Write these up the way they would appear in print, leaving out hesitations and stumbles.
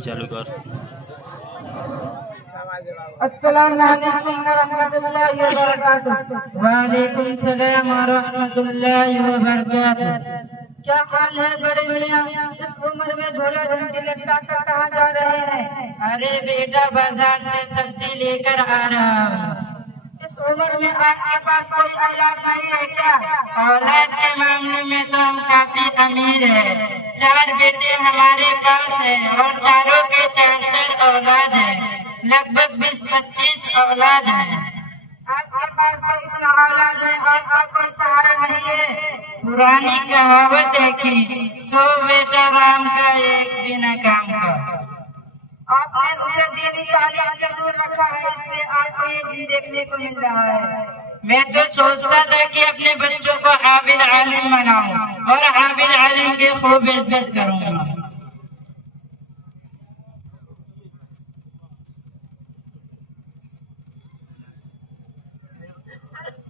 चालू कर। अस्सलाम वालेकुम व रहमतुल्लाहि व बरकातुहू। वालेकुम सलाम व रहमतुल्लाहि व बरकातुहू। क्या हाल है बड़े मियां? इस उम्र में झोला झंडी लटका कर कहाँ जा रहे हैं? अरे बेटा, बाजार से सब्जी लेकर आ रहा हूँ। इस उम्र में आपके पास कोई औलाद नहीं है क्या? औलाद के मामले में तो हम काफी अमीर है। 4 बेटे हमारे पास है और चारों के 4 औलाद है। लगभग 20-25 औलाद है। आपके पास तो इतना औलाद है, आपका कोई सहारा नहीं है। पुरानी कहावत है कि 100 बेटा राम का, एक बिना काम का। आपने उसे दीनी तालीम से दूर रखा है, इसलिए आपको ये दिन देखने को मिल रहा है। मैं तो सोचता था कि अपने बच्चों को हाफिज आलिम बनाऊं और हाफिज आलिम की खूब इज्जत करूंगा।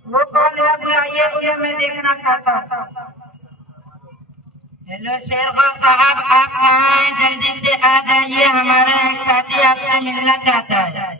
वो कौन है? बुलाइए, उन्हें मैं देखना चाहता हूँ। हेलो शेरखा साहब, आप कहाँ हैं? जल्दी से आ जाइए, हमारा एक साथी आपसे मिलना चाहता है।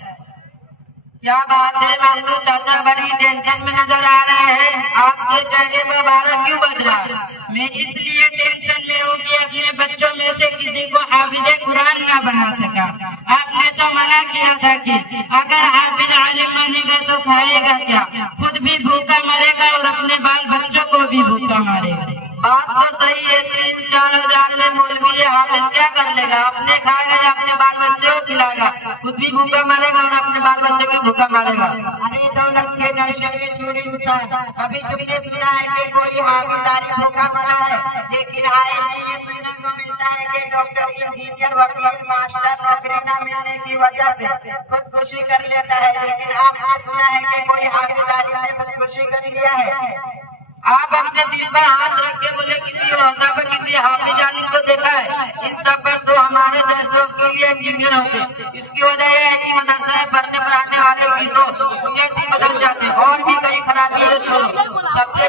क्या बात है मंटू चाचा, बड़ी टेंशन में नजर आ रहे हैं। आपके चेहरे पर 12 क्यों बज रहा है? मैं इसलिए टेंशन में हूँ कि अपने बच्चों में से किसी को हाफिज कुरान ना बना सका। आपने तो मना किया था कि अगर हाफिज आलिम बनेगा तो खाएगा क्या? खुद भी भूखा मरेगा और अपने बाल बच्चों को भी भूखा मारेगा। बात तो सही है, 3-4 हजार में मौलवी है, हाफिज क्या कर लेगा? अपने खाएगा या अपने बाल बच्चों को खिलाएगा? खुद भी भूखा मरेगा और अपने बाल बच्चों को भूखा मारेगा। अरे दौलत के नशे में चोरी इंसान, अभी तुमने सुना है कि कोई हाफिज आलिम भूखा मरा है? लेकिन आए दिन ये सुनने को मिलता है कि डॉक्टर, इंजीनियर, वकील, मास्टर नौकरी न मिलने की वजह से खुदकुशी कर लेता है। लेकिन आपने सुना है कि कोई हाफिज आलिम ने खुदकुशी कर लिया है? आप अपने दिल पर हाथ रख के बोले किसी औहदा पर किसी हाफिज आलिम को देखा है? इन सब पर तो हमारे जैसों के लिए इंजीनियर होते। इसकी वजह यह है कि मदरसे में पढ़ने पढ़ाने वाले की तो नियत ही बदल जाते। और भी कई खराबी है, छोड़ो। सबसे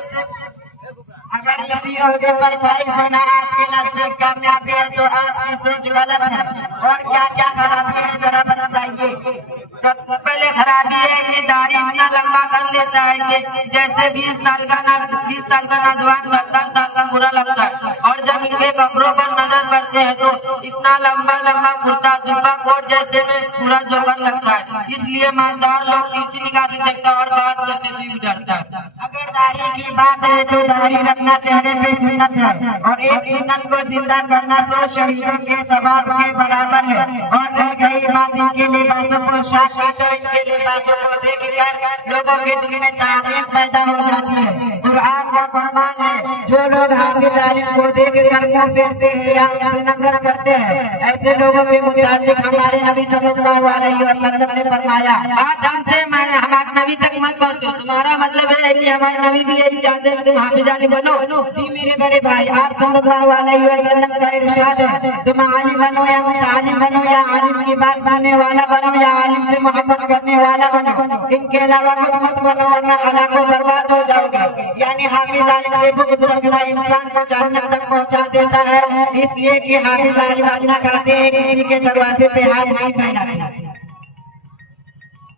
अगर इसी ओहदे पर फाइज होना आपके नजदीक कामयाबी है तो आपकी सोच गलत है। और क्या क्या खराबी है, जरा बताइए। सबसे पहले खराबी है कि दाढ़ी इतना लंबा कर लेता है कि जैसे 20 साल का नौजवान 70 साल का बुरा लगता है। और जब इनके कपड़ों पर नजर पड़ते हैं तो इतना लंबा कुर्ता जुब्बा कोट जैसे में पूरा जोकर लगता है। इसलिए मालदार लोग नीचे निगाह से देखता और बात करने से भी डरता है। अगर दाढ़ी की बात है तो दाढ़ी रखना चेहरे पे सुन्नत है और एक सुन्नत को जिंदा करना 100 शहीदों के सवाब के बराबर है। और रह गई बात इनके लिबासों पोशाक की, तो इनके लिबासों को देख कर लोगों के दिल में ताज़ीम पैदा हो जाती है। कुरान का फरमान है, जो लोग हाफिज आलिम को देख कर मुंह फेरते हैं या उनसे नफरत करते हैं, ऐसे लोगों के मुताबिक हमारे नबी सल्लल्लाहु अलैहि वसल्लम ने फरमाया, बात हमसे हमारे नबी तक मत पहुँचो। तुम्हारा मतलब है कि हमारे नबी भी यही चाहते हैं तुम हाफिज आलिम बनो? जी मेरे बड़े भाई, आप सल्लल्लाहु अलैहि वसल्लम का इरशाद है, तुम आलिम बनो या मुतालिम बनो, या आलिम की बात सुनने वाला बनो या आलिम से मोहब्बत करने वाला बनो। इनके अलावा कुछ मत बनो वरना अल्लाह को बर्बाद हो जाओगे। यानी हाफिज आलिम से बुग़्ज़ रखना इंसान को जहन्नम तक पहुंचा देता है। इसलिए कि हाफिज आलिम अपना कहते हैं, किसी के दरवाजे पे हाथ नहीं फैलाते।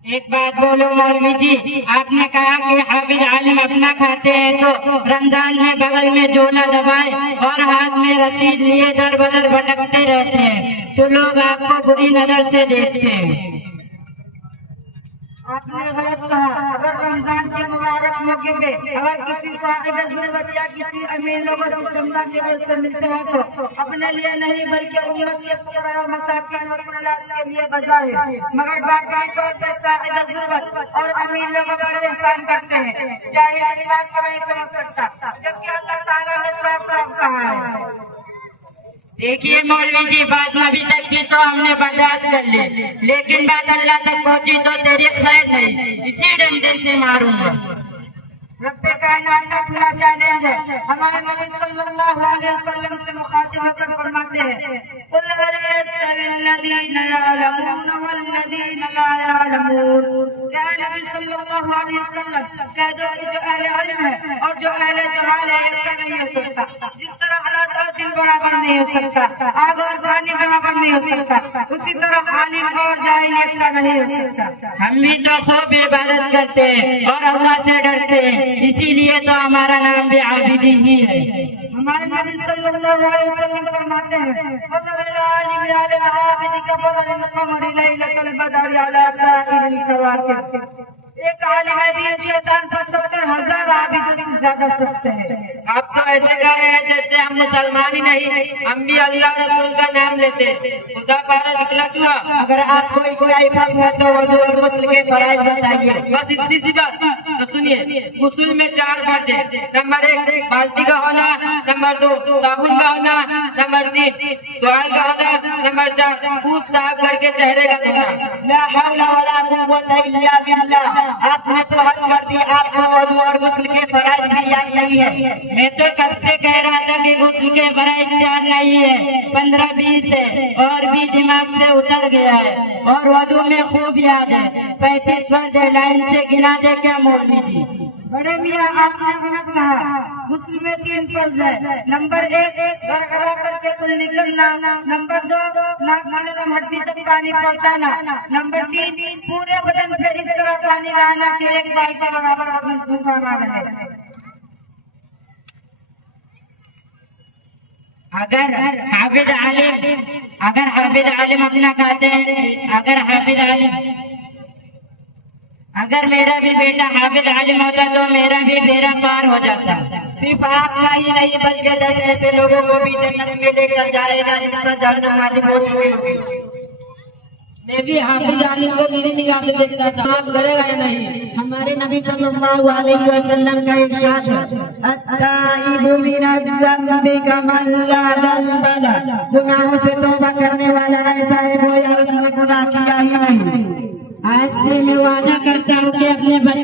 एक बात बोलो मौलवी जी, आपने कहा कि हाफिज आलिम अपना खाते हैं तो रमजान में बगल में झोला दबाए और हाथ में रसीद लिए दर बदर भटकते रहते हैं तो लोग आपको बुरी नजर से देखते हैं। आपने गलत कहा। अगर रमजान के मुबारक मौके पे अगर किसी साहिब ज़रूरत या किसी अमीर लोगों से चंदा केवल से मिलते हैं तो अपने लिए नहीं बल्कि उम्मत के फुकरा और मसाकिन और कुल्लात के लिए बजाय, मगर बाकी तौर पे साहिब ज़रूरत और अमीर लोगों पर एहसान करते हैं। जाहिर इस बात को नहीं समझ सकता, जबकि अल्लाह ताला ने साफ साफ कहा है। देखिए मौलवी जी, बात नबी तक की तो हमने बर्दाश्त कर ली, लेकिन बात अल्लाह तक पहुंची तो तेरी खैर नहीं, इसी डंडे से मारूंगा। रब्बे कायनात का खुला चैलेंज है। हमारे नबी सल्लल्लाहु अलैहि वसल्लम से मुखातिब होकर फरमाते हैं, कुल हल यस्तवी अल्लज़ीना यअलमून वल्लज़ीना ला यअलमून। या नबी सल्लल्लाहु सल्लल्लाहु अलैहि वसल्लम कह दो कि जो अहले इल्म है और जो अहले जहाल है एक सा नहीं हो सकता। जिस तरह रात और दिन बराबर नहीं हो सकता, आग और पानी बराबर नहीं हो सकता, उसी तरह आलिम और जाहिल एक सा नहीं हो सकता। हम भी तो खूब इबादत करते हैं और अल्लाह से डरते हैं, इसीलिए तो हमारा नाम भी आबिदी ही है। हमारे नबी सल्लल्लाहु अलैहि वसल्लम फरमाते हैं, फज़ल आलिम अला आबिद का फज़ल कमर लैलतल बदर अला साइरिल कवाकिब। एक आलिम दीन शैतान पर 70,000 आबिदों से ज्यादा सख्त है। आप तो ऐसे कह रहे हैं जैसे हम मुसलमान ही नहीं, हम भी अल्लाह रसूल का नाम लेते। खुदा पारा निकला चूहा। अगर आपको कोई फर्क है तो वजू और गुस्ल के फराइज बताइए। बस इतनी सी बात। तो सुनिए, गुस्ल में 4 फर्ज है। नंबर 1 बाल्टी का होना, नंबर 2 साबुन का होना, नंबर 3 टॉवल का होना, नंबर 4 खूब साफ करके चेहरे का धोना। ला हौला वला कुव्वता इल्ला बिल्लाह। आपने तो हद कर दी, आपको वजू और गुस्ल के फराइज भी याद नहीं है। मैं तो कब से कह रहा था कि गुस्ल के फराइज 4 नहीं है, 15-20 है, और भी दिमाग से उतर गया है। और वजू में खूब याद है, 35 फर्ज है, लाइन से गिना दे क्या मौलवी जी। बड़े मियाँ आपने गलत कहा। गुस्ल में 3 फर्ज है। नंबर 1 गड़गड़ा करके कुल निकलना, नंबर 2 नाक में हड्डी तक पानी पहुँचाना, नंबर 3 पूरे बदन पे इस तरह पानी बहाना कि एक बाई के बराबर अपने सूखा ना रहे। अगर हाफिज आलिम अपना कहते हैं, अगर मेरा भी बेटा हाफिज आलिम होता तो मेरा भी बेड़ा पार हो जाता। सिर्फ आपका ही नहीं बल्कि 10 ऐसे लोगों को भी जन्नत में लेकर जाएगा जिस पर जहन्नम वाली बोझ हुई होगी। मैं भी हाफिज आलिम को सीधी निगाह से देखता था। आप करेगा या नहीं? हमारे नबी सल्लल्लाहु अलैहि वसल्लम का इरशाद है, अत्ताइबु मिनज़्ज़म्बि कमन ला ज़ंब लह। गुनाहों से तौबा करने वाला ऐसा है गोया उसने गुनाह किया ही नहीं। आज से मैं वादा करता हूँ कि अपने बच्चों